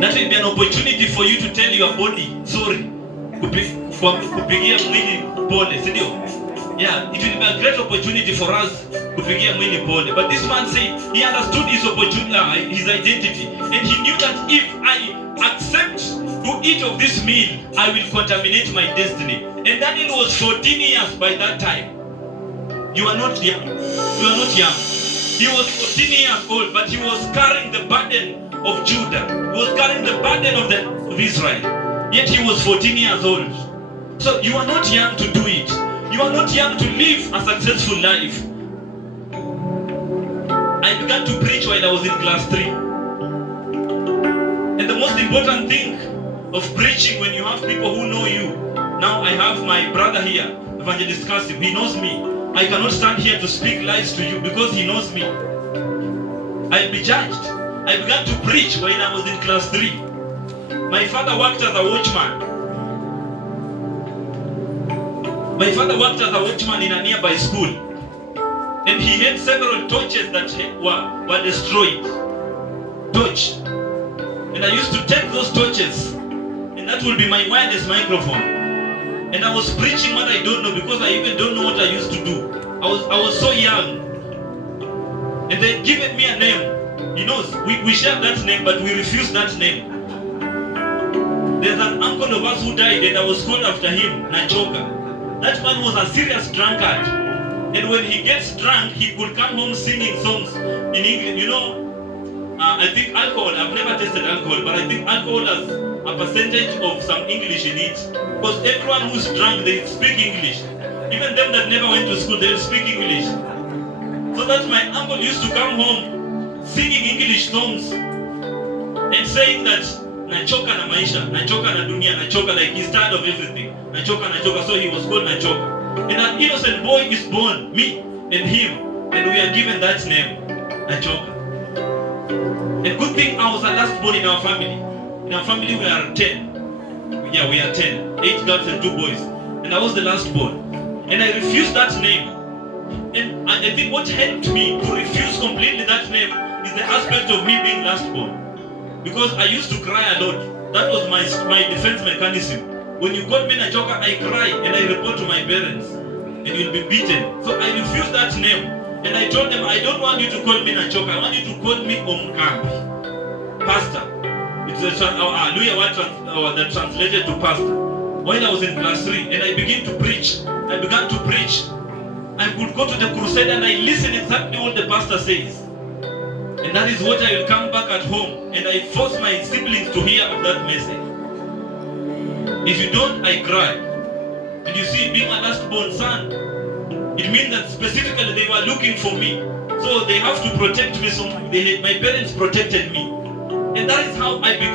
That will be an opportunity for you to tell your body sorry. Kupigia mwili pole, si ndio? Yeah, it will be a great opportunity for us kupigia mwili pole. But this man said he understood his opportunity, his identity, and he knew that if I accept to eat of this meal, I will contaminate my destiny. And Daniel was 14 years by that time. You are not young. You are not young. He was 14 years old, but he was carrying the burden of Judah. He was carrying the burden of Israel. Yet he was 14 years old. So you are not young to do it. You are not young to live a successful life. I began to preach while I was in class 3. And the most important thing of preaching when you have people who know you. Now I have my brother here, Evangelist Kasim. He knows me. I cannot stand here to speak lies to you because he knows me. I'll be judged. I began to preach when I was in class 3. My father worked as a watchman. My father worked as a watchman in a nearby school. And he had several torches that were destroyed. Torch. And I used to take those torches. And that will be my wireless microphone. And I was preaching what I don't know because I even don't know what I used to do. I was so young. And they given me a name. He knows, we shared that name, but we refused that name. There's an uncle of us who died and I was called after him, Nachoka. That man was a serious drunkard. And when he gets drunk, he could come home singing songs in English. You know, I think alcohol, I've never tasted alcohol, but I think alcohol has a percentage of some English in it. Because everyone who's drunk, they speak English. Even them that never went to school, they speak English. So that my uncle used to come home singing English songs and saying that Nachoka na maisha, Nachoka na dunia, Nachoka, like he's tired of everything. Nachoka, Nachoka, so he was called Nachoka. And an innocent boy is born, me and him, and we are given that name, Nachoka. And good thing I was the last born in our family. In our family we are 10. Yeah, we are 10. 8 girls and 2 boys. And I was the last born. And I refused that name. And I think what helped me to refuse completely that name is the aspect of me being last born. Because I used to cry a lot. That was my defense mechanism. When you call me Nachoka, I cry and I report to my parents. And you'll be beaten. So I refused that name. And I told them, I don't want you to call me Nachoka. I want you to call me Omkambi. Pastor. It's the that translated to pastor. While I was in class 3 and I began to preach. I began to preach. I would go to the crusade and I listen exactly what the pastor says. And that is what I will come back at home and I force my siblings to hear of that message. If you don't, I cry. And you see, being a last born son, it means that specifically they were looking for me. So they have to protect me. So my parents protected me. And that is how I began.